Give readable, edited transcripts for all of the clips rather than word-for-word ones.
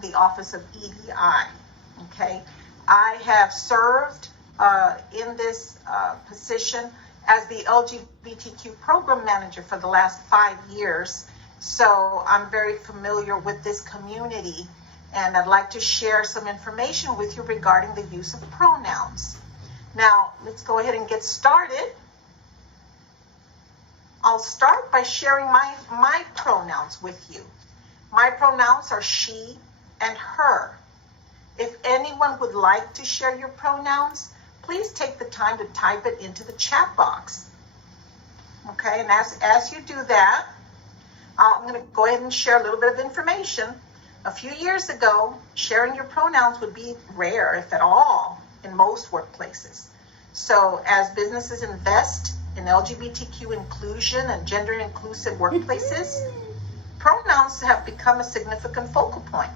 the office of EDI. Okay, I have served in this position as the LGBTQ program manager for the last 5 years. So I'm very familiar with this community, and I'd like to share some information with you regarding the use of pronouns. Now, let's go ahead and get started. I'll start by sharing my pronouns with you. My pronouns are she and her. If anyone would like to share your pronouns, please take the time to type it into the chat box. Okay, and as you do that, I'm going to go ahead and share a little bit of information. A few years ago, sharing your pronouns would be rare, if at all, in most workplaces. So as businesses invest in LGBTQ inclusion and gender inclusive workplaces, pronouns have become a significant focal point.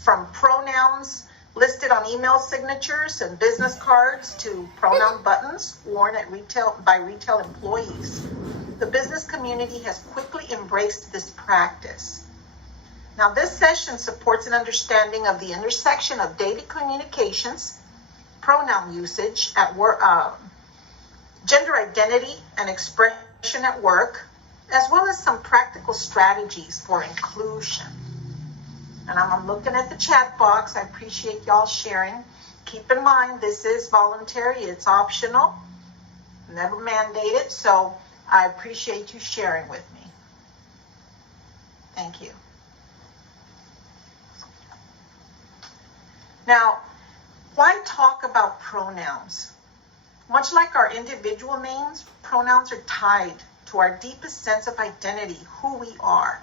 From pronouns listed on email signatures and business cards to pronoun buttons worn at by retail employees, the business community has quickly embraced this practice. Now, this session supports an understanding of the intersection of daily communications, pronoun usage at work, gender identity and expression at work, as well as some practical strategies for inclusion. And I'm looking at the chat box. I appreciate y'all sharing. Keep in mind, this is voluntary. It's optional, never mandated. So I appreciate you sharing with me. Thank you. Now, why talk about pronouns? Much like our individual names, pronouns are tied to our deepest sense of identity, who we are.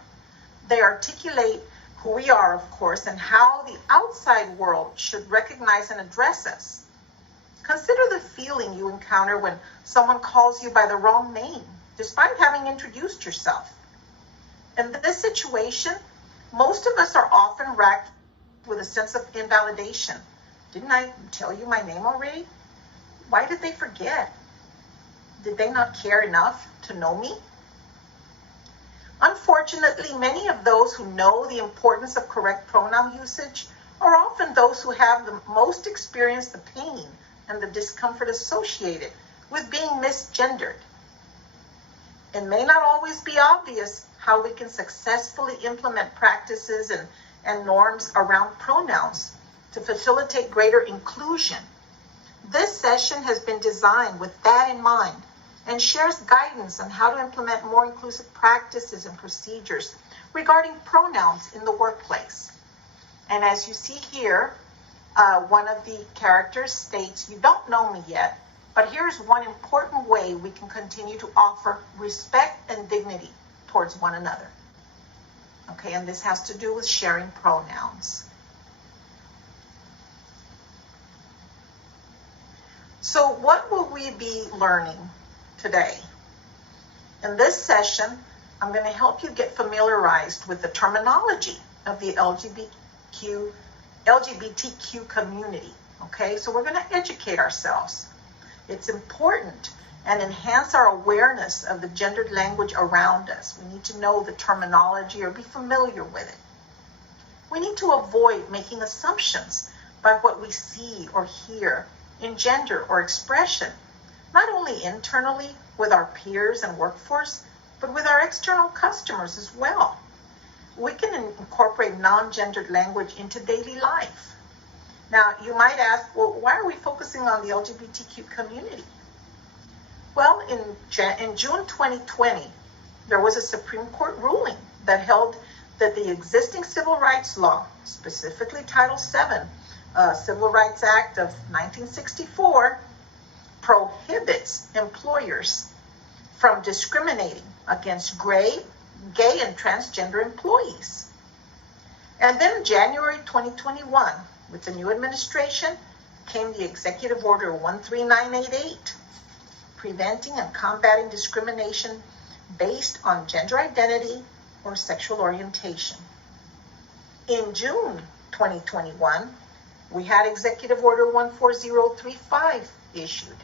They articulate who we are, of course, and how the outside world should recognize and address us. Consider the feeling you encounter when someone calls you by the wrong name, despite having introduced yourself. In this situation, most of us are often racked with a sense of invalidation. Didn't I tell you my name already? Why did they forget? Did they not care enough to know me? Unfortunately, many of those who know the importance of correct pronoun usage are often those who have the most experienced the pain and the discomfort associated with being misgendered. It may not always be obvious how we can successfully implement practices and norms around pronouns to facilitate greater inclusion. This session has been designed with that in mind and shares guidance on how to implement more inclusive practices and procedures regarding pronouns in the workplace. And as you see here, one of the characters states, "You don't know me yet, but here's one important way we can continue to offer respect and dignity towards one another." Okay, and this has to do with sharing pronouns. So what will we be learning today? In this session, I'm going to help you get familiarized with the terminology of the LGBTQ community. Okay, so we're going to educate ourselves. It's important and enhance our awareness of the gendered language around us. We need to know the terminology or be familiar with it. We need to avoid making assumptions by what we see or hear in gender or expression, not only internally with our peers and workforce, but with our external customers as well. We can incorporate non-gendered language into daily life. Now, you might ask, well, why are we focusing on the LGBTQ community? Well, in June 2020, there was a Supreme Court ruling that held that the existing civil rights law, specifically Title VII, Civil Rights Act of 1964, prohibits employers from discriminating against gay and transgender employees. And then in January 2021, with the new administration, came the Executive Order 13988, preventing and combating discrimination based on gender identity or sexual orientation. In June 2021, we had Executive Order 14035 issued.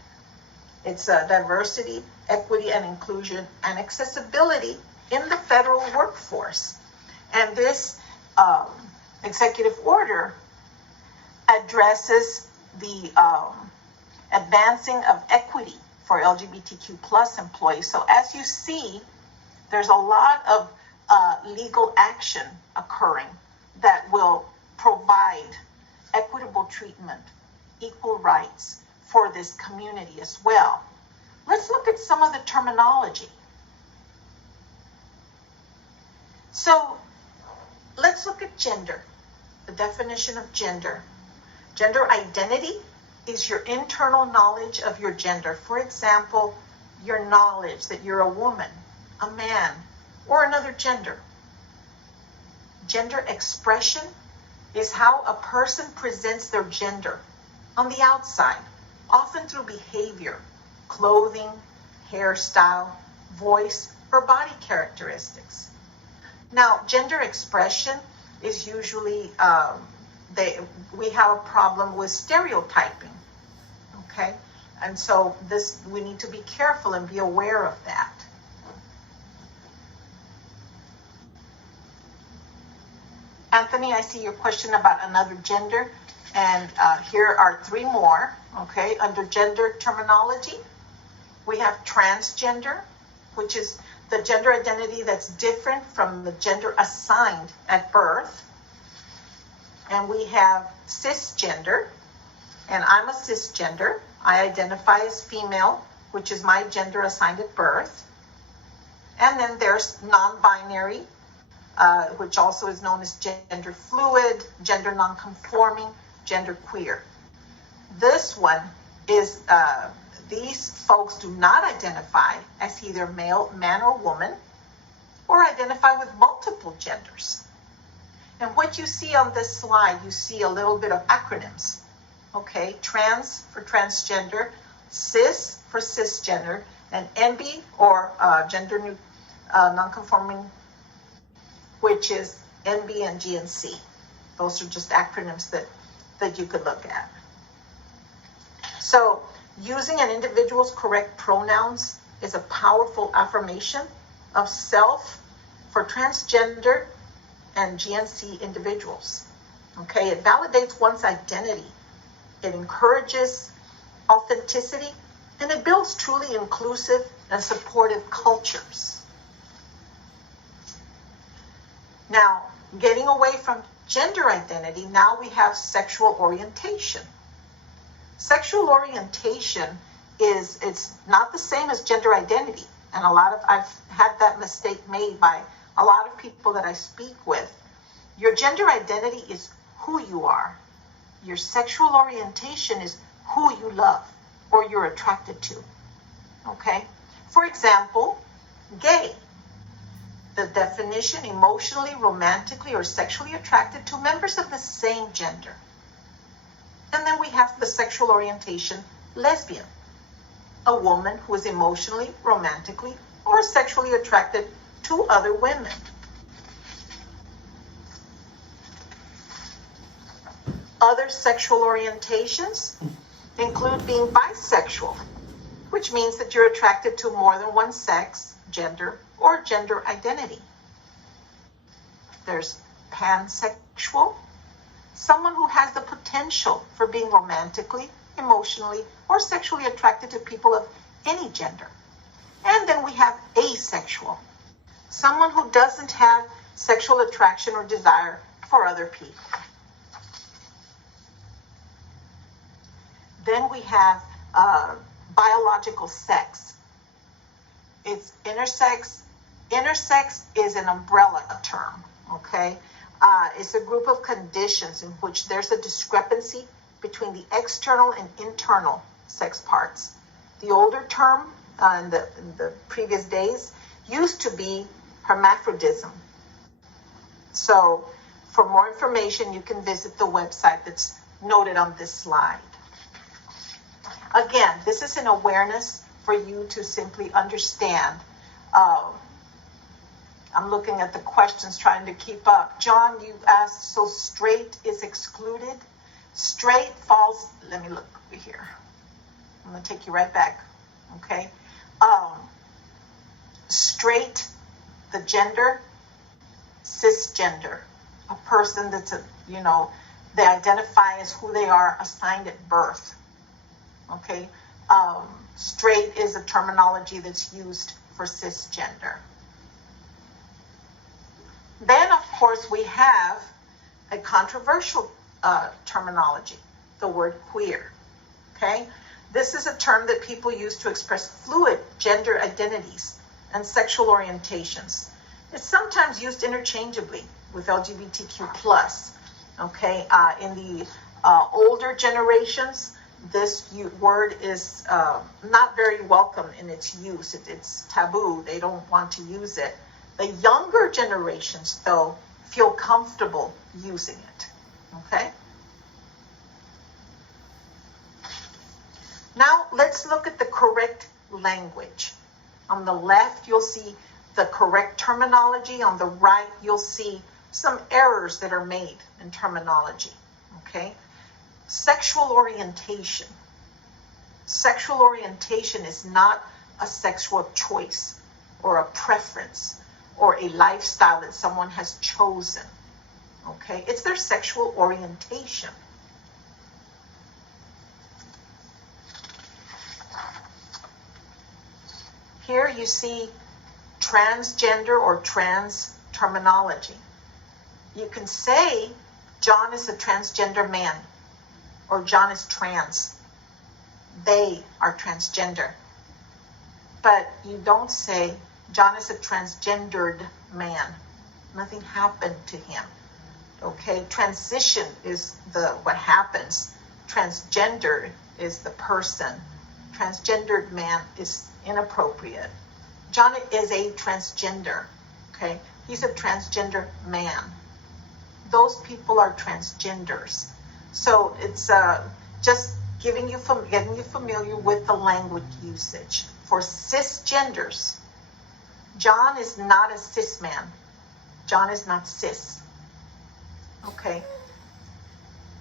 It's diversity, equity, and inclusion and accessibility in the federal workforce. And this executive order addresses the advancing of equity for LGBTQ plus employees. So as you see, there's a lot of legal action occurring that will provide equitable treatment, equal rights for this community as well. Let's look at some of the terminology. So let's look at gender, the definition of gender. Gender identity is your internal knowledge of your gender. For example, your knowledge that you're a woman, a man, or another gender. Gender expression is how a person presents their gender on the outside, often through behavior, clothing, hairstyle, voice, or body characteristics. Now, gender expression is usually, we have a problem with stereotyping, okay? And so we need to be careful and be aware of that. Anthony, I see your question about another gender, and here are three more, okay? Under gender terminology, we have transgender, which is the gender identity that's different from the gender assigned at birth. And we have cisgender, and I'm a cisgender. I identify as female, which is my gender assigned at birth. And then there's non-binary, which also is known as gender fluid, gender non-conforming, gender queer. This one is, these folks do not identify as either male, man, or woman, or identify with multiple genders. And what you see on this slide, you see a little bit of acronyms, okay? Trans for transgender, cis for cisgender, and NB or gender non-conforming, which is NB and GNC. Those are just acronyms that you could look at. So using an individual's correct pronouns is a powerful affirmation of self for transgender and GNC individuals. Okay, it validates one's identity. It encourages authenticity, and it builds truly inclusive and supportive cultures. Now, getting away from gender identity, now we have sexual orientation. Sexual orientation it's not the same as gender identity. And I've had that mistake made by a lot of people that I speak with. Your gender identity is who you are. Your sexual orientation is who you love or you're attracted to. Okay? For example, gay. The definition, emotionally, romantically, or sexually attracted to members of the same gender. And then we have the sexual orientation, lesbian. A woman who is emotionally, romantically, or sexually attracted to other women. Other sexual orientations include being bisexual, which means that you're attracted to more than one sex, gender, or gender identity. There's pansexual, someone who has the potential for being romantically, emotionally, or sexually attracted to people of any gender. And then we have asexual, someone who doesn't have sexual attraction or desire for other people. Then we have biological sex. It's intersex. Intersex is an umbrella term, okay? It's a group of conditions in which there's a discrepancy between the external and internal sex parts. The older term in the previous days used to be hermaphrodism. So for more information, you can visit the website that's noted on this slide. Again, this is an awareness for you to simply understand. I'm looking at the questions, trying to keep up. John, you asked, so straight is excluded? Straight falls, let me look over here. I'm going to take you right back, okay? Straight, the gender, cisgender. a person that's they identify as who they are assigned at birth. Okay, straight is a terminology that's used for cisgender. Then, of course, we have a controversial terminology, the word queer. Okay, this is a term that people use to express fluid gender identities and sexual orientations. It's sometimes used interchangeably with LGBTQ plus. Okay, in the older generations, this word is not very welcome in its use. It's taboo. They don't want to use it. The younger generations, though, feel comfortable using it. Okay? Now, let's look at the correct language. On the left, you'll see the correct terminology. On the right, you'll see some errors that are made in terminology. Okay? Sexual orientation. Sexual orientation is not a sexual choice or a preference or a lifestyle that someone has chosen. Okay? It's their sexual orientation. Here you see transgender or trans terminology. You can say John is a transgender man or John is trans. They are transgender. But you don't say John is a transgendered man. Nothing happened to him. Okay, transition is what happens. Transgender is the person. Transgendered man is inappropriate. John is a transgender. Okay, he's a transgender man. Those people are transgenders. So it's just getting you familiar with the language usage. For cisgenders, John is not a cis man. John is not cis. Okay.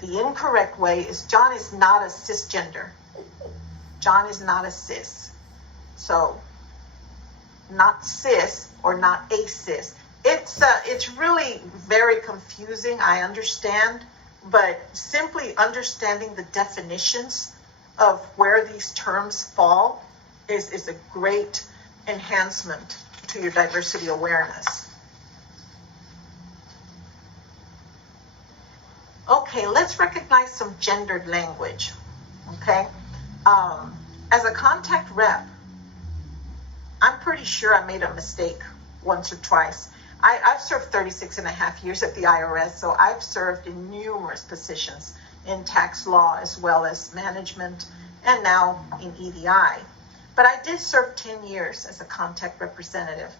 The incorrect way is John is not a cisgender. John is not a cis. So, not cis or not a cis. It's really very confusing, I understand, but simply understanding the definitions of where these terms fall is a great enhancement to your diversity awareness. Okay, let's recognize some gendered language. Okay, as a contact rep, I'm pretty sure I made a mistake once or twice. I've served 36 and a half years at the IRS, so I've served in numerous positions in tax law as well as management and now in EDI. But I did serve 10 years as a contact representative,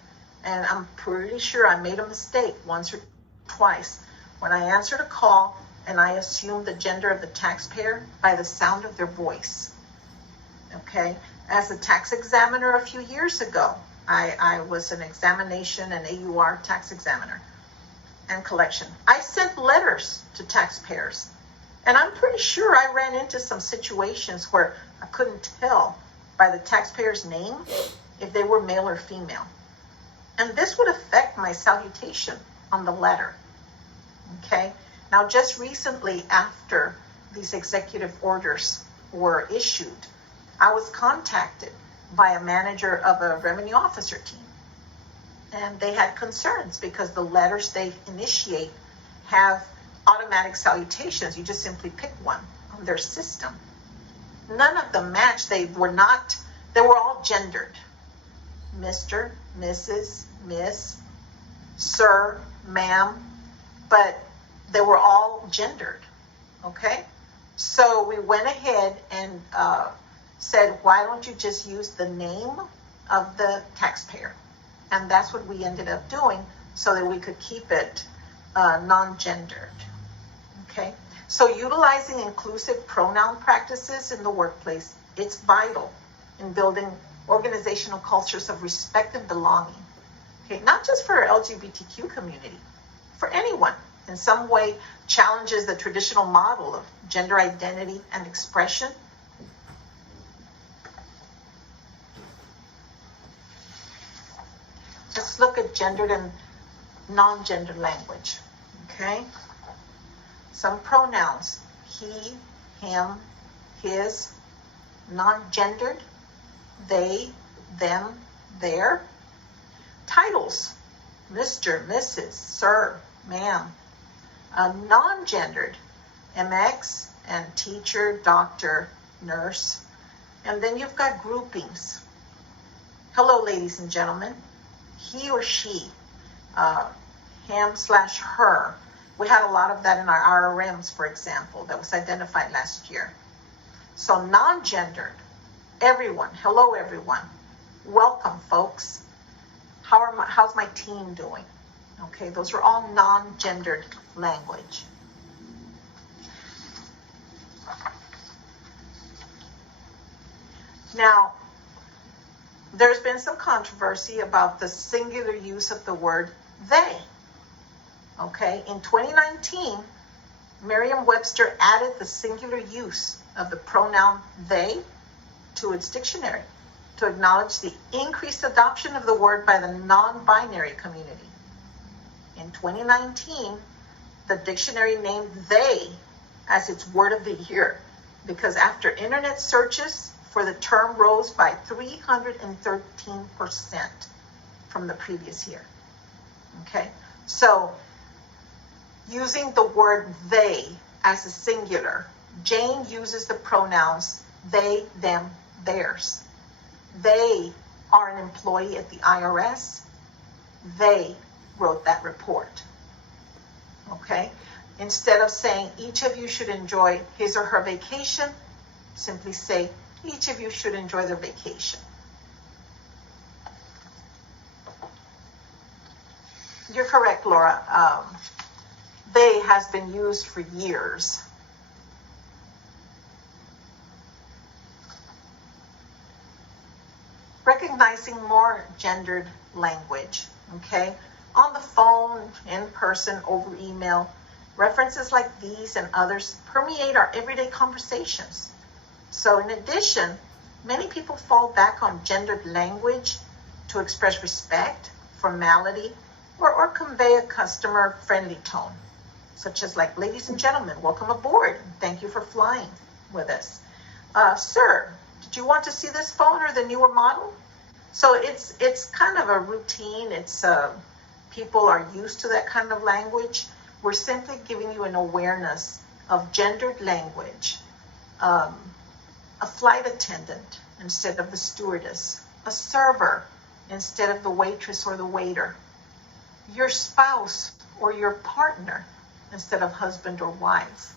and I'm pretty sure I made a mistake once or twice when I answered a call and I assumed the gender of the taxpayer by the sound of their voice. Okay? As a tax examiner a few years ago, I was an examination and AUR tax examiner and collection. I sent letters to taxpayers, and I'm pretty sure I ran into some situations where I couldn't tell by the taxpayer's name if they were male or female. And this would affect my salutation on the letter. Okay? Now, just recently, after these executive orders were issued, I was contacted by a manager of a revenue officer team. And they had concerns because the letters they initiate have automatic salutations. You just simply pick one on their system. None of them matched. They were all gendered. Mr., Mrs., Miss, Sir, Ma'am, but they were all gendered. Okay? So we went ahead and said, why don't you just use the name of the taxpayer? And that's what we ended up doing so that we could keep it non-gendered. Okay? So utilizing inclusive pronoun practices in the workplace, it's vital in building organizational cultures of respect and belonging. Okay? Not just for our LGBTQ community, for anyone in some way challenges the traditional model of gender identity and expression. Just look at gendered and non-gendered language. Okay? Some pronouns: he, him, his. Non-gendered: they, them, their. Titles: Mr., Mrs., Sir, Ma'am. Non-gendered: MX and teacher, doctor, nurse. And then you've got groupings. Hello, ladies and gentlemen. He or she, him/her. We had a lot of that in our RRMs, for example, that was identified last year. So non-gendered: everyone. Hello, everyone. Welcome, folks. How's my team doing? Okay, those are all non-gendered language. Now, there's been some controversy about the singular use of the word they. Okay, in 2019, Merriam-Webster added the singular use of the pronoun they to its dictionary to acknowledge the increased adoption of the word by the non-binary community. In 2019, the dictionary named they as its word of the year because after internet searches for the term rose by 313% from the previous year. Okay, so using the word they as a singular, Jane uses the pronouns they, them, theirs. They are an employee at the IRS. They wrote that report. Okay? Instead of saying each of you should enjoy his or her vacation, simply say each of you should enjoy their vacation. You're correct, Laura. They has been used for years. Recognizing more gendered language, okay? On the phone, in person, over email, references like these and others permeate our everyday conversations. So in addition, many people fall back on gendered language to express respect, formality, or convey a customer-friendly tone, such as like, ladies and gentlemen, welcome aboard. Thank you for flying with us. Sir, did you want to see this phone or the newer model? So it's kind of a routine. It's people are used to that kind of language. We're simply giving you an awareness of gendered language. A flight attendant instead of the stewardess. A server instead of the waitress or the waiter. Your spouse or your partner instead of husband or wife.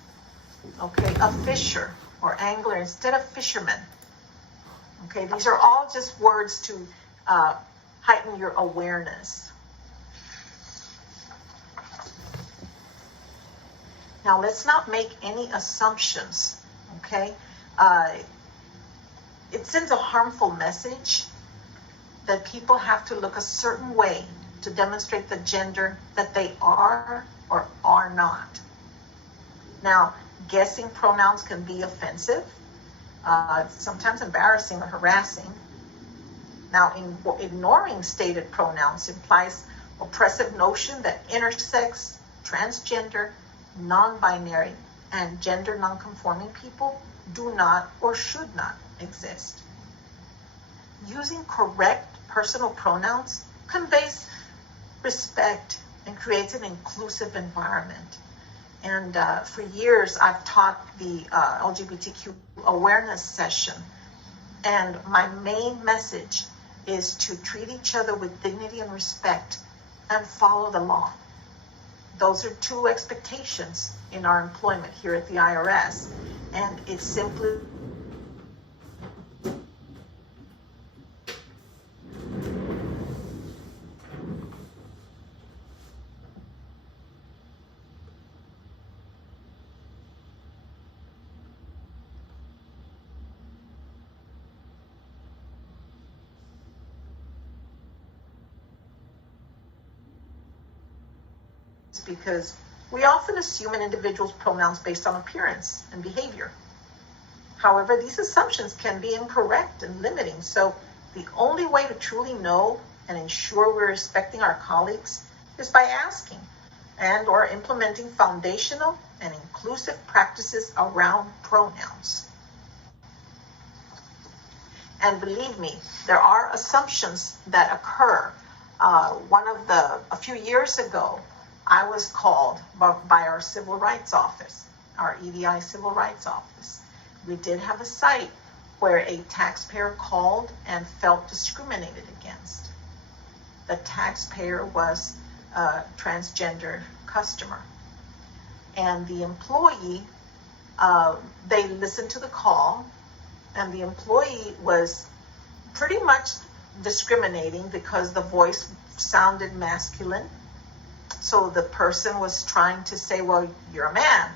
Okay, a fisher or angler instead of fisherman. Okay, these are all just words to heighten your awareness. Now, let's not make any assumptions, okay? It sends a harmful message that people have to look a certain way to demonstrate the gender that they are or are not. Now, guessing pronouns can be offensive, sometimes embarrassing or harassing. Now, ignoring stated pronouns implies oppressive notion that intersex, transgender, non-binary, and gender non-conforming people do not or should not exist. Using correct personal pronouns conveys respect and creates an inclusive environment. And for years, I've taught the LGBTQ awareness session. And my main message is to treat each other with dignity and respect and follow the law. Those are two expectations in our employment here at the IRS. And it's simply because we often assume an individual's pronouns based on appearance and behavior. However, these assumptions can be incorrect and limiting. So the only way to truly know and ensure we're respecting our colleagues is by asking, and or implementing foundational and inclusive practices around pronouns. And believe me, there are assumptions that occur. A few years ago, I was called by our civil rights office, our EDI civil rights office. We did have a site where a taxpayer called and felt discriminated against. The taxpayer was a transgender customer. And the employee, they listened to the call, and the employee was pretty much discriminating because the voice sounded masculine. So the person was trying to say, well, you're a man.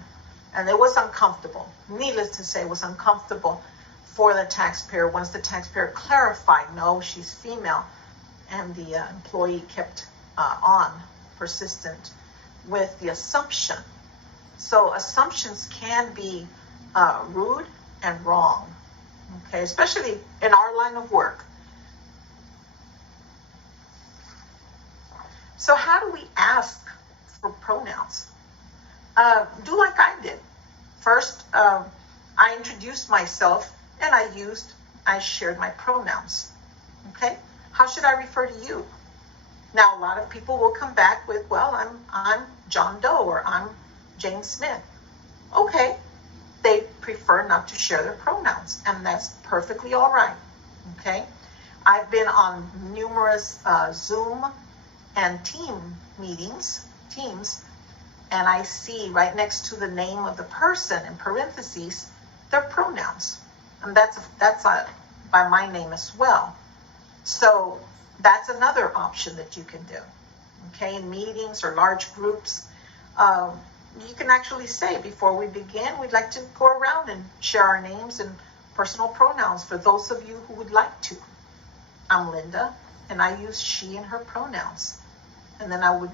And it was uncomfortable. Needless to say, it was uncomfortable for the taxpayer once the taxpayer clarified, no, she's female. And the employee kept persistent with the assumption. So assumptions can be rude and wrong, okay, especially in our line of work. So how do we ask for pronouns? Do like I did. First, I introduced myself and I shared my pronouns. Okay? How should I refer to you? Now, a lot of people will come back with, well, I'm John Doe or I'm Jane Smith. Okay. They prefer not to share their pronouns, and that's perfectly all right. Okay? I've been on numerous Zoom and Teams, and I see right next to the name of the person in parentheses their pronouns, and that's by my name as well. So that's another option that you can do. Okay, in meetings or large groups, you can actually say, before we begin, we'd like to go around and share our names and personal pronouns for those of you who would like to. I'm Linda, and I use she and her pronouns. And then I would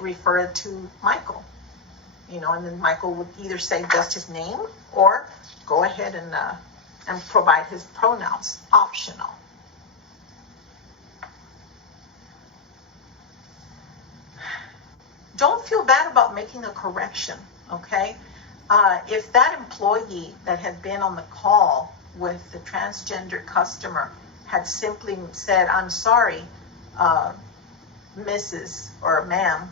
refer it to Michael, and then Michael would either say just his name or go ahead and provide his pronouns, optional. Don't feel bad about making a correction, okay? If that employee that had been on the call with the transgender customer had simply said, I'm sorry, Mrs. or ma'am,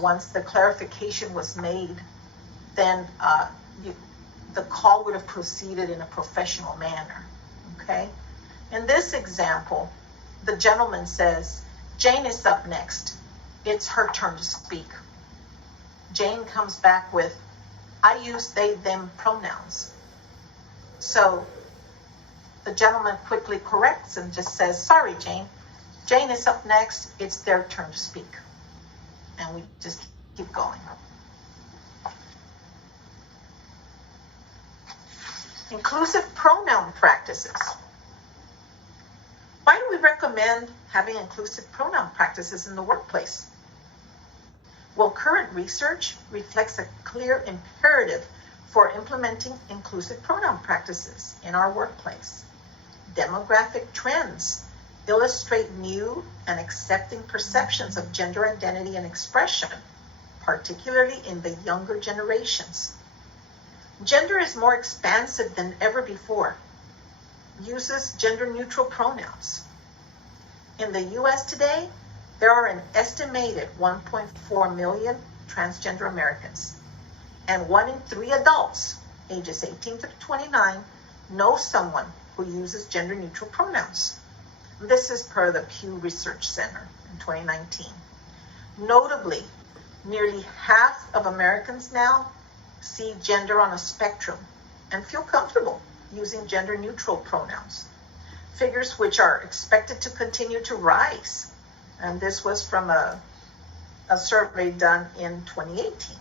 once the clarification was made, then the call would have proceeded in a professional manner, okay? In this example, the gentleman says, Jane is up next. It's her turn to speak. Jane comes back with, I use they, them pronouns. So the gentleman quickly corrects and just says, sorry, Jane. Jane is up next. It's their turn to speak. And we just keep going. Inclusive pronoun practices. Why do we recommend having inclusive pronoun practices in the workplace? Well, current research reflects a clear imperative for implementing inclusive pronoun practices in our workplace. Demographic trends illustrate new and accepting perceptions of gender identity and expression, particularly in the younger generations. Gender is more expansive than ever before. Uses gender-neutral pronouns. In the U.S. today, there are an estimated 1.4 million transgender Americans, and 1 in 3 adults, ages 18 to 29, know someone who uses gender-neutral pronouns. This is per the Pew Research Center in 2019. Notably, nearly half of Americans now see gender on a spectrum and feel comfortable using gender-neutral pronouns, figures which are expected to continue to rise. And this was from a survey done in 2018.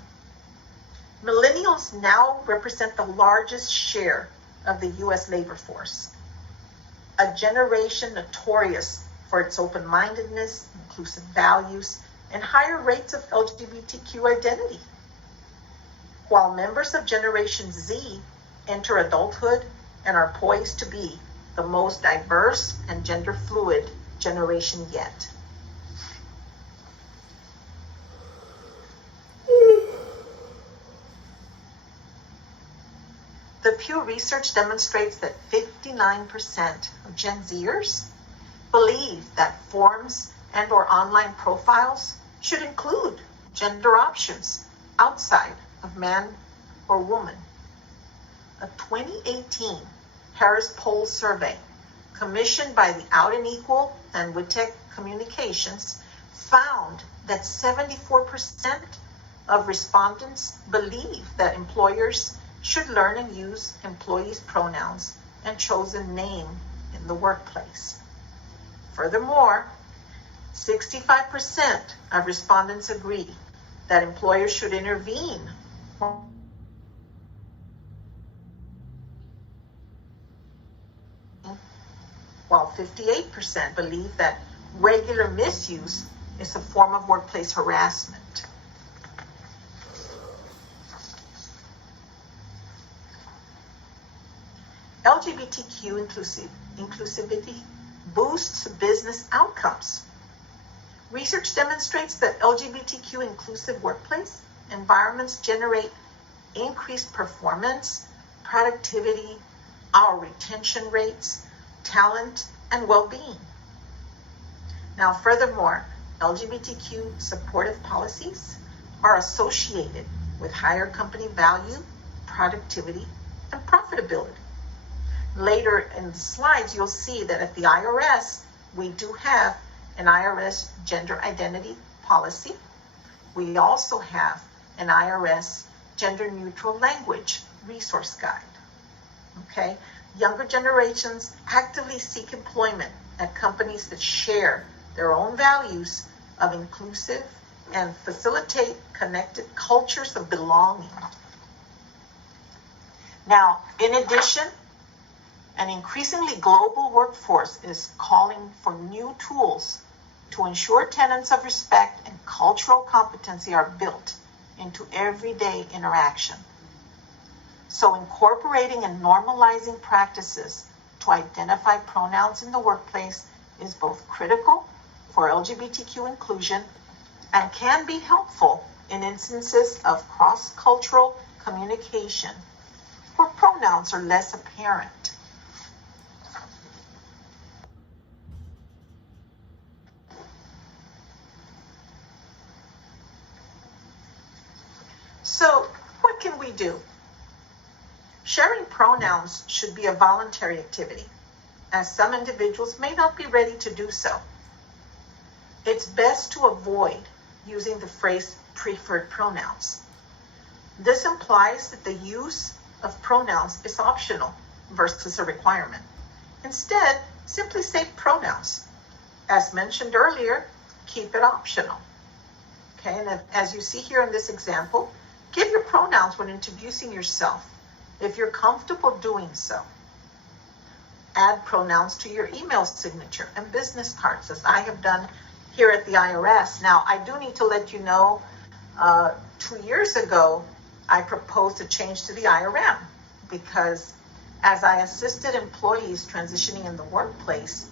Millennials now represent the largest share of the U.S. labor force, a generation notorious for its open-mindedness, inclusive values, and higher rates of LGBTQ identity. While members of Generation Z enter adulthood and are poised to be the most diverse and gender-fluid generation yet. The Pew Research demonstrates that 59% of Gen Zers believe that forms and/or online profiles should include gender options outside of man or woman. A 2018 Harris Poll survey commissioned by the Out and Equal and Wittek Communications found that 74% of respondents believe that employers should learn and use employees' pronouns and chosen name in the workplace. Furthermore, 65% of respondents agree that employers should intervene while 58% believe that regular misuse is a form of workplace harassment. LGBTQ inclusivity boosts business outcomes. Research demonstrates that LGBTQ inclusive workplace environments generate increased performance, productivity, our retention rates, talent, and well-being. Now, furthermore, LGBTQ supportive policies are associated with higher company value, productivity, and profitability. Later in the slides, you'll see that at the IRS, we do have an IRS gender identity policy. We also have an IRS gender neutral language resource guide. Okay, younger generations actively seek employment at companies that share their own values of inclusive and facilitate connected cultures of belonging. Now, in addition, an increasingly global workforce is calling for new tools to ensure tenets of respect and cultural competency are built into everyday interaction. So incorporating and normalizing practices to identify pronouns in the workplace is both critical for LGBTQ inclusion and can be helpful in instances of cross-cultural communication where pronouns are less apparent. So, what can we do? Sharing pronouns should be a voluntary activity, as some individuals may not be ready to do so. It's best to avoid using the phrase preferred pronouns. This implies that the use of pronouns is optional versus a requirement. Instead, simply say pronouns. As mentioned earlier, keep it optional. Okay, and as you see here in this example, give your pronouns when introducing yourself, if you're comfortable doing so. Add pronouns to your email signature and business cards, as I have done here at the IRS. Now, I do need to let you know, 2 years ago, I proposed a change to the IRM because as I assisted employees transitioning in the workplace,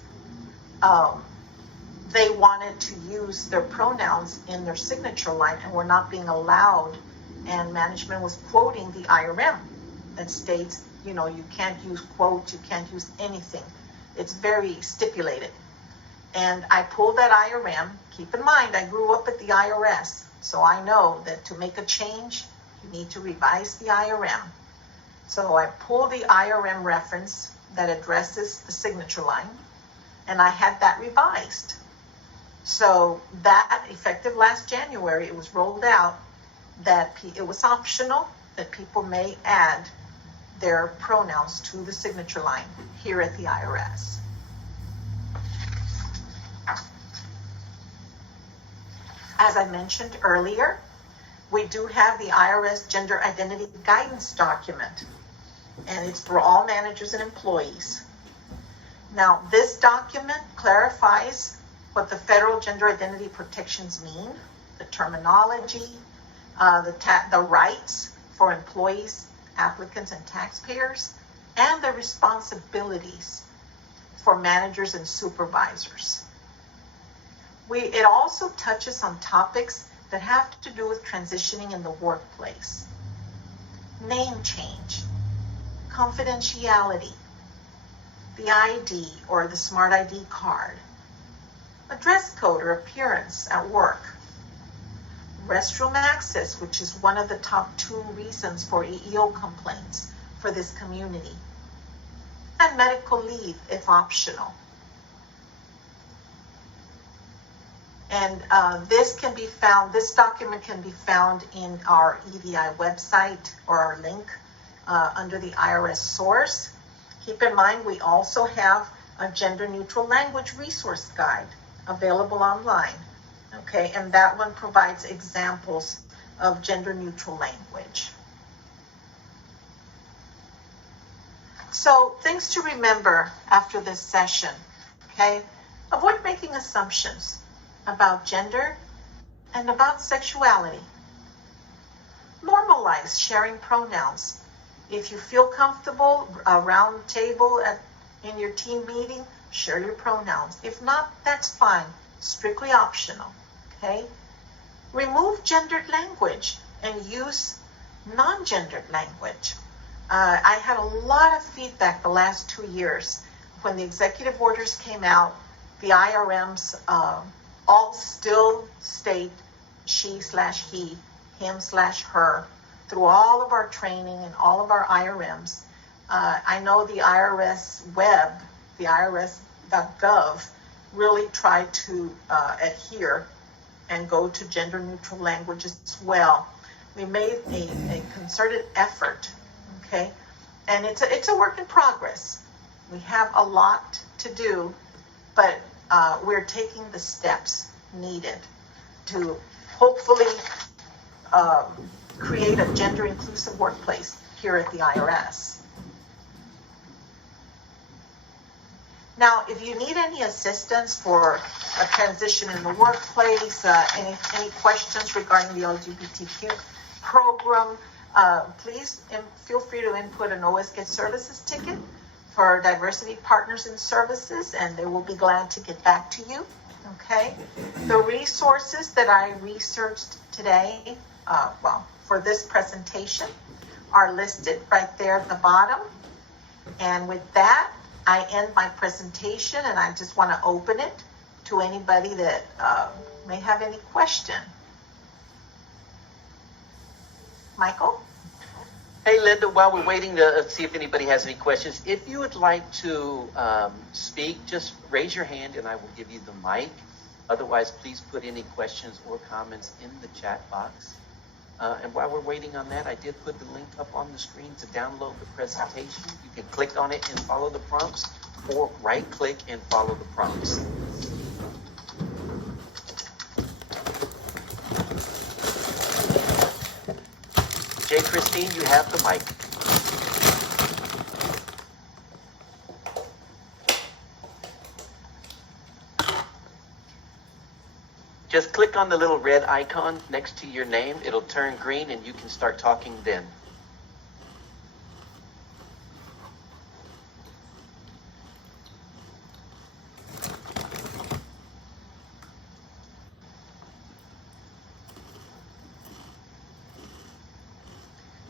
they wanted to use their pronouns in their signature line and were not being allowed, and management was quoting the IRM that states, you can't use quotes, you can't use anything. It's very stipulated. And I pulled that IRM. Keep in mind, I grew up at the IRS, so I know that to make a change, you need to revise the IRM. So I pulled the IRM reference that addresses the signature line, and I had that revised. So that, effective last January, it was rolled out that it was optional that people may add their pronouns to the signature line here at the IRS. As I mentioned earlier, we do have the IRS Gender Identity Guidance document, and it's for all managers and employees. Now, this document clarifies what the federal gender identity protections mean, the terminology, the rights for employees, applicants, and taxpayers, and the responsibilities for managers and supervisors. It also touches on topics that have to do with transitioning in the workplace, name change, confidentiality, the ID or the smart ID card, a dress code or appearance at work, restroom access, which is one of the top 2 reasons for EEO complaints for this community, and medical leave if optional. And this document can be found in our EDI website or our link under the IRS source. Keep in mind, we also have a gender neutral language resource guide available online. Okay, and that one provides examples of gender neutral language. So things to remember after this session, okay? Avoid making assumptions about gender and about sexuality. Normalize sharing pronouns. If you feel comfortable around the table in your team meeting, share your pronouns. If not, that's fine. Strictly optional, okay? Remove gendered language and use non-gendered language. I had a lot of feedback the last 2 years. When the executive orders came out, the IRMs all still state she/he, him/her, through all of our training and all of our IRMs. I know the IRS web, the irs.gov, really tried to adhere and go to gender neutral language as well. We made a concerted effort, okay? And it's a work in progress. We have a lot to do, but we're taking the steps needed to hopefully create a gender inclusive workplace here at the IRS. Now, if you need any assistance for a transition in the workplace, any questions regarding the LGBTQ program, please feel free to input an OS Get Services ticket for Diversity Partners in Services, and they will be glad to get back to you, okay? The resources that I researched today, for this presentation, are listed right there at the bottom. And with that, I end my presentation, and I just want to open it to anybody that may have any question. Michael? Hey, Linda, while we're waiting to see if anybody has any questions, if you would like to speak, just raise your hand and I will give you the mic. Otherwise, please put any questions or comments in the chat box. And while we're waiting on that, I did put the link up on the screen to download the presentation. You can click on it and follow the prompts, or right-click and follow the prompts. Jay Christine, you have the mic. Just click on the little red icon next to your name. It'll turn green and you can start talking then.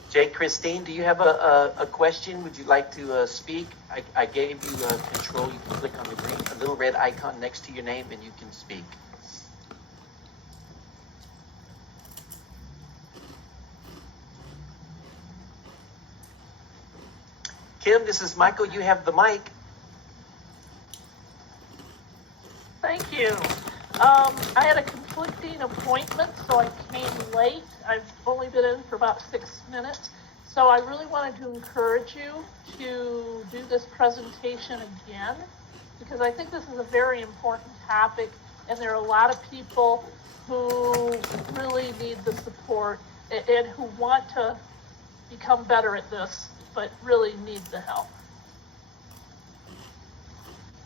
Jay Christine, do you have a question? Would you like to speak? I gave you control. You can click on the green, a little red icon next to your name and you can speak. Kim, this is Michael. You have the mic. Thank you. I had a conflicting appointment, so I came late. I've only been in for about 6 minutes. So I really wanted to encourage you to do this presentation again, because I think this is a very important topic, and there are a lot of people who really need the support and who want to become better at this, but really need the help.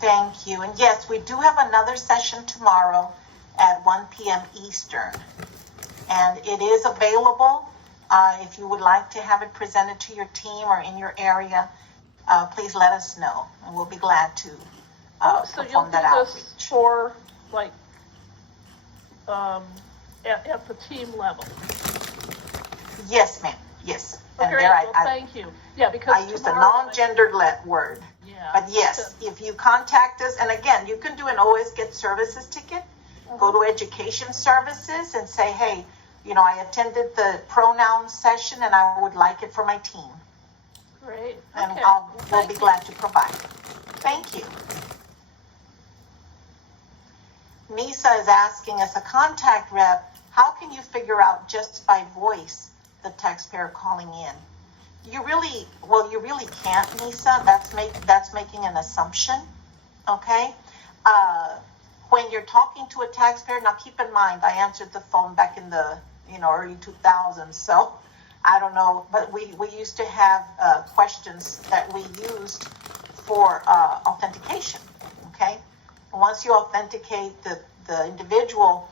Thank you. And yes, we do have another session tomorrow at 1 p.m. Eastern. And it is available. If you would like to have it presented to your team or in your area, please let us know. And we'll be glad to So you'll perform do that this outreach. for, like, at the team level? Yes, ma'am. Yes. And great. there Well, thank you. Yeah, because I used a tomorrow- non-gendered word. Yeah. But yes, if you contact us, and again, you can do an OS Get Services ticket, go to Education Services and say, hey, I attended the pronoun session and I would like it for my team. Great. And Okay. we'll Thank be you. glad to provide. Thank you. Nisa is asking, as a contact rep, how can you figure out just by voice the taxpayer calling in? You really can't, Nisa. That's making an assumption. Okay. When you're talking to a taxpayer, now keep in mind, I answered the phone back in the early 2000s, so I don't know, but we used to have questions that we used for authentication. Okay. Once you authenticate the individual,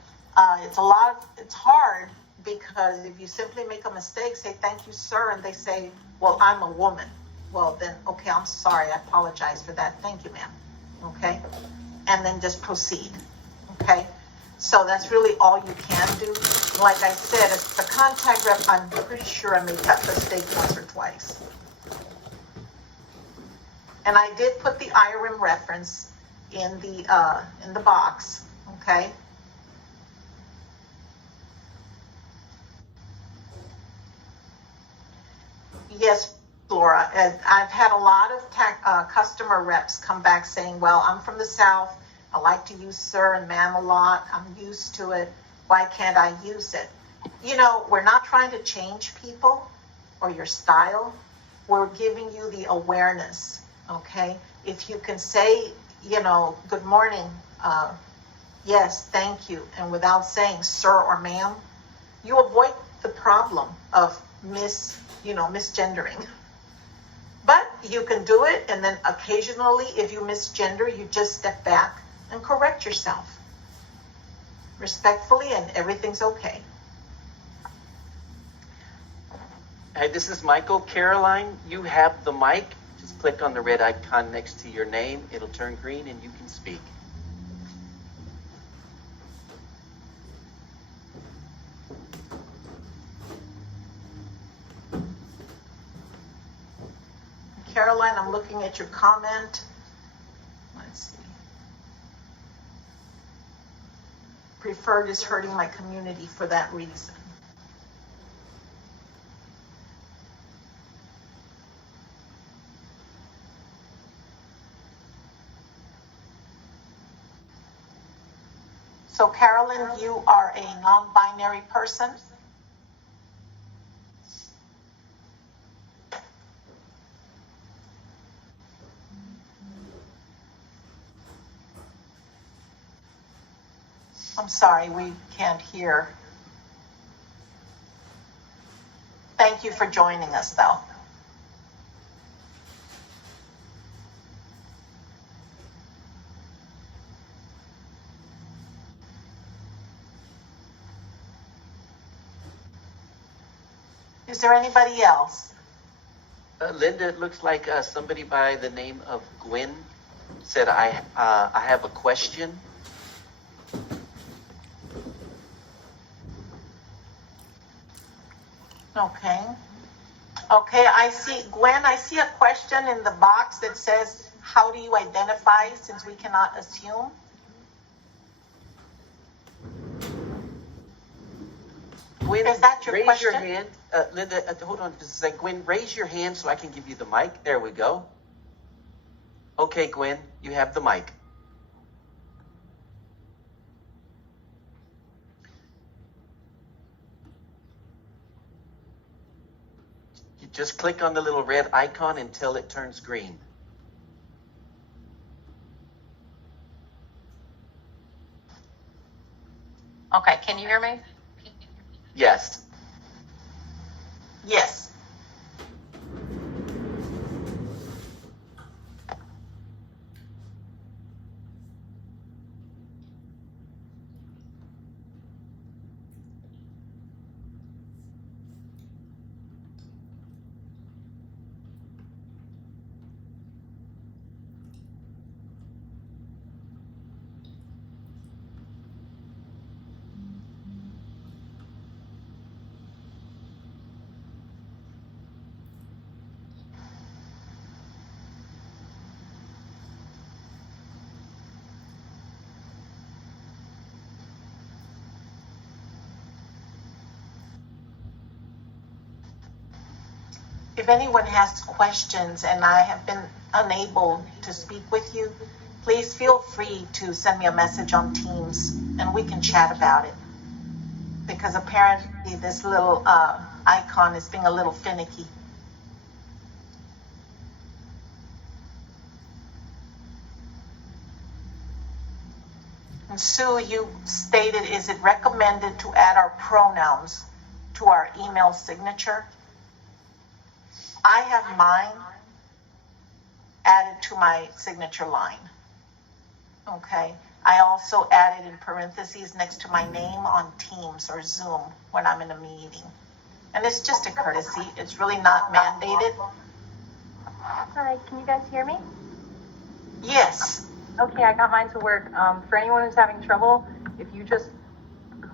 it's hard, because if you simply make a mistake, say, thank you, sir, and they say, well, I'm a woman. Well, then, okay, I'm sorry. I apologize for that. Thank you, ma'am. Okay. And then just proceed. Okay. So that's really all you can do. Like I said, as the contact rep, I'm pretty sure I made that mistake once or twice. And I did put the IRM reference in the box. Okay. Yes, Laura. And I've had a lot of customer reps come back saying, well, I'm from the South. I like to use sir and ma'am a lot. I'm used to it. Why can't I use it? We're not trying to change people or your style. We're giving you the awareness. Okay. If you can say, good morning, yes, thank you, and without saying sir or ma'am, you avoid the problem of misgendering. But you can do it, and then occasionally, if you misgender, you just step back and correct yourself respectfully, and everything's okay. Hey, this is Michael. Caroline, you have the mic. Just click on the red icon next to your name. It'll turn green and you can speak. Caroline, I'm looking at your comment. Let's see. Preferred is hurting my community for that reason. So, Carolyn, you are a non-binary person? I'm sorry, we can't hear. Thank you for joining us, though. Is there anybody else? Linda, it looks like somebody by the name of Gwen said, I have a question. Okay. Okay, I see, Gwen, I see a question in the box that says, how do you identify, since we cannot assume? Gwen, Is that your raise question? your hand. Linda, hold on just a second. Gwen, raise your hand so I can give you the mic. There we go. Okay, Gwen, you have the mic. You just click on the little red icon until it turns green. Okay, can you hear me? Yes. Yes. If anyone has questions and I have been unable to speak with you, please feel free to send me a message on Teams and we can chat about it. Because apparently this little icon is being a little finicky. And Sue, you stated, is it recommended to add our pronouns to our email signature? I have mine added to my signature line. Okay. I also added in parentheses next to my name on Teams or Zoom when I'm in a meeting. And it's just a courtesy. It's really not mandated. Hi, can you guys hear me? Yes. Okay, I got mine to work. For anyone who's having trouble, if you just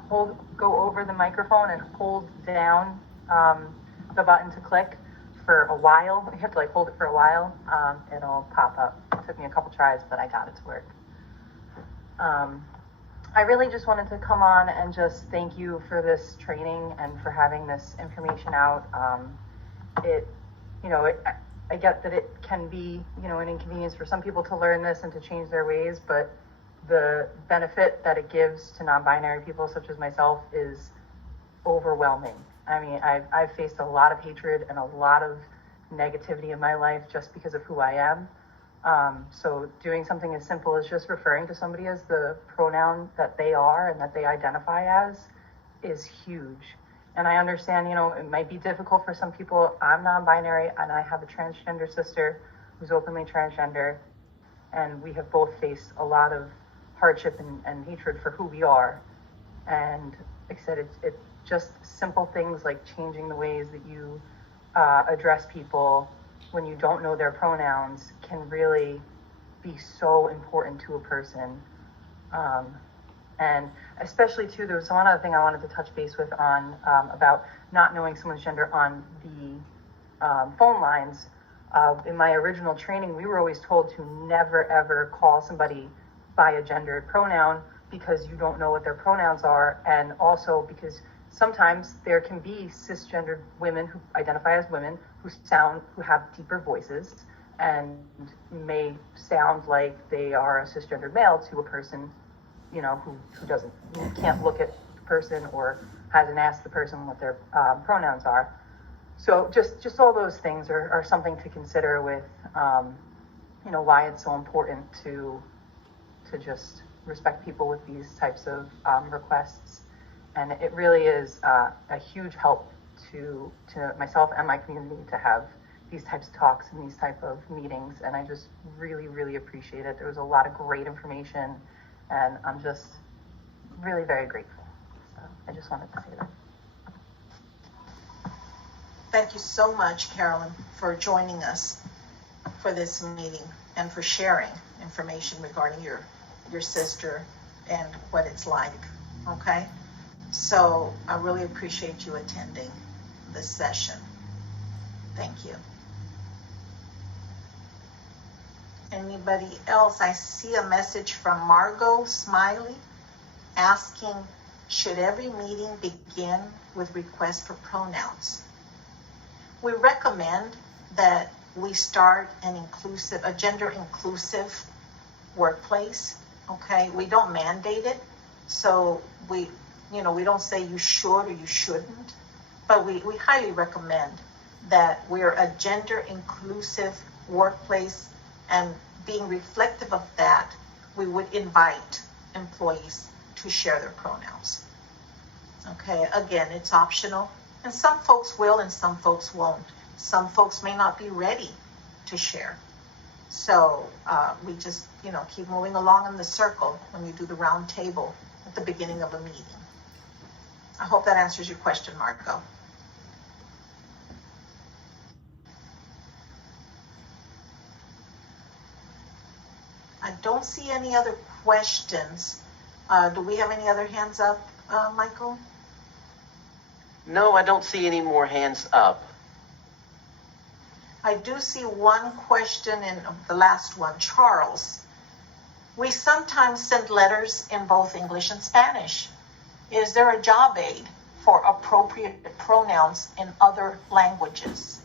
go over the microphone and hold down the button to click for a while, you have to hold it for a while, it'll pop up. It took me a couple tries, but I got it to work. I really just wanted to come on and just thank you for this training and for having this information out. I get that it can be, an inconvenience for some people to learn this and to change their ways, but the benefit that it gives to non-binary people such as myself is overwhelming. I mean, I've faced a lot of hatred and a lot of negativity in my life just because of who I am. So doing something as simple as just referring to somebody as the pronoun that they are and that they identify as is huge. And I understand, it might be difficult for some people. I'm non-binary and I have a transgender sister who's openly transgender. And we have both faced a lot of hardship and hatred for who we are. And like I said, it's just simple things like changing the ways that you address people when you don't know their pronouns can really be so important to a person. And especially too, there was one other thing I wanted to touch base with on about not knowing someone's gender on the phone lines. In my original training, we were always told to never ever call somebody by a gendered pronoun because you don't know what their pronouns are, and also because sometimes there can be cisgendered women who identify as women who have deeper voices and may sound like they are a cisgendered male to a person, who can't look at the person or hasn't asked the person what their pronouns are. So just all those things are something to consider with, why it's so important to just respect people with these types of requests. And it really is a huge help to myself and my community to have these types of talks and these type of meetings. And I just really, really appreciate it. There was a lot of great information and I'm just really very grateful. So I just wanted to say that. Thank you so much, Carolyn, for joining us for this meeting and for sharing information regarding your sister and what it's like, okay? So I really appreciate you attending this session. Thank you. Anybody else? I see a message from Margot Smiley asking, should every meeting begin with requests for pronouns? We recommend that we start a gender inclusive workplace, okay? We don't mandate it, so we don't say you should or you shouldn't, but we highly recommend that we're a gender inclusive workplace, and being reflective of that, we would invite employees to share their pronouns. Okay, again, it's optional, and some folks will and some folks won't. Some folks may not be ready to share. So we just, keep moving along in the circle when you do the round table at the beginning of a meeting. I hope that answers your question, Marco. I don't see any other questions. Do we have any other hands up, Michael? No, I don't see any more hands up. I do see one question in the last one, Charles. We sometimes send letters in both English and Spanish. Is there a job aid for appropriate pronouns in other languages?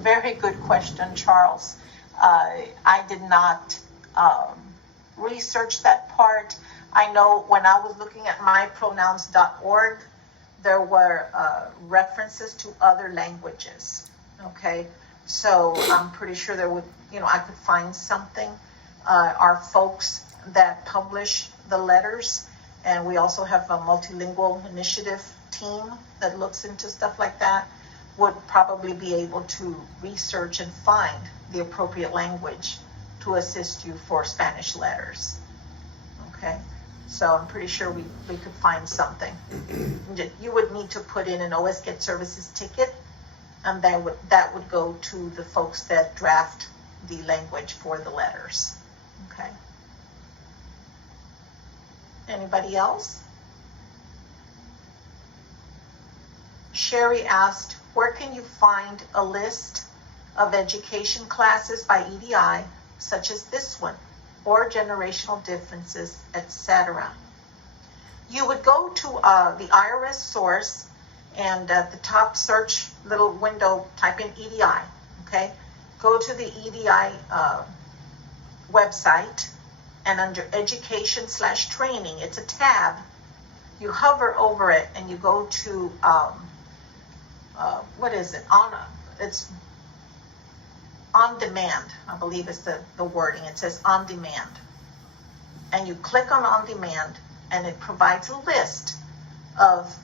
Very good question, Charles. I did not research that part. I know when I was looking at mypronouns.org, there were references to other languages. Okay, so I'm pretty sure there would, I could find something. Our folks that publish the letters, and we also have a multilingual initiative team that looks into stuff like that, would probably be able to research and find the appropriate language to assist you for Spanish letters. Okay, so I'm pretty sure we could find something. You would need to put in an OS Get Services ticket, and that would go to the folks that draft the language for the letters. Okay. Anybody else? Sherry asked, where can you find a list of education classes by EDI, such as this one, or generational differences, etc.? You would go to the IRS source, and at the top search little window, type in EDI, okay? Go to the EDI website, and under education/training, it's a tab. You hover over it, and you go to, what is it? It's on demand, I believe is the wording. It says on demand. And you click on demand, and it provides a list of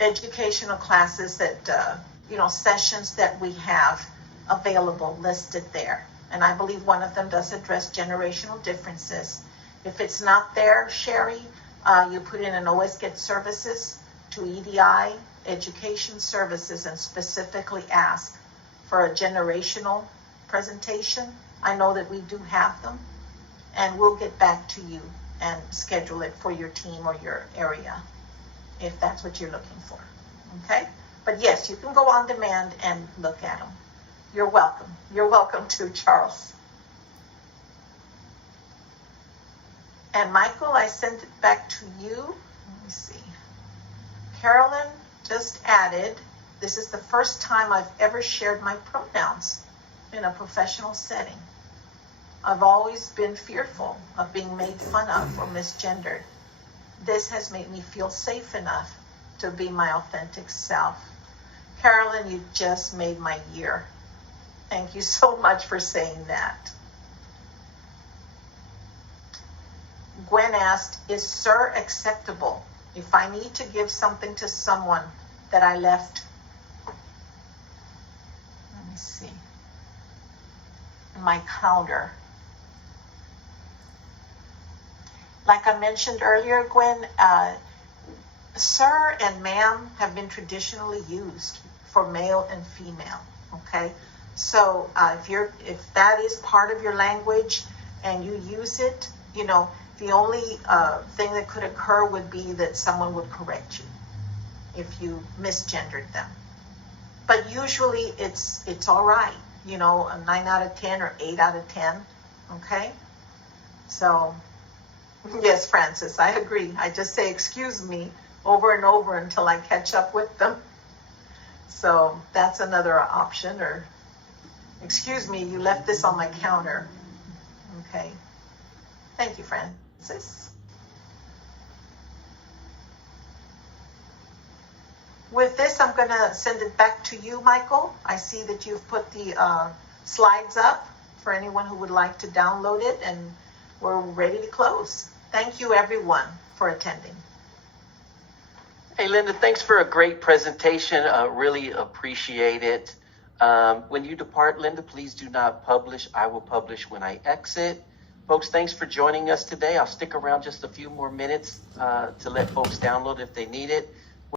educational classes that, sessions that we have available listed there. And I believe one of them does address generational differences. If it's not there, Sherry, you put in an OS Get Services to EDI Education Services and specifically ask for a generational presentation. I know that we do have them, and we'll get back to you and schedule it for your team or your area if that's what you're looking for. Okay? But yes, you can go on demand and look at them. You're welcome. You're welcome too, Charles. And Michael, I sent it back to you. Let me see. Carolyn just added, this is the first time I've ever shared my pronouns in a professional setting. I've always been fearful of being made fun of or misgendered. This has made me feel safe enough to be my authentic self. Carolyn, you just made my year. Thank you so much for saying that. Gwen asked, is sir acceptable if I need to give something to someone that I left? Let me see. My counter. Like I mentioned earlier, Gwen, sir and ma'am have been traditionally used for male and female, okay? So if that is part of your language and you use it, the only thing that could occur would be that someone would correct you if you misgendered them. But usually it's all right, a 9 out of 10 or 8 out of 10, okay? So, yes, Francis, I agree. I just say, excuse me, over and over until I catch up with them. So that's another option, or excuse me, you left this on my counter. Okay. Thank you, Francis. With this, I'm going to send it back to you, Michael. I see that you've put the slides up for anyone who would like to download it, and we're ready to close. Thank you, everyone, for attending. Hey, Linda, thanks for a great presentation. Really appreciate it. When you depart, Linda, please do not publish. I will publish when I exit. Folks, thanks for joining us today. I'll stick around just a few more minutes to let folks download if they need it.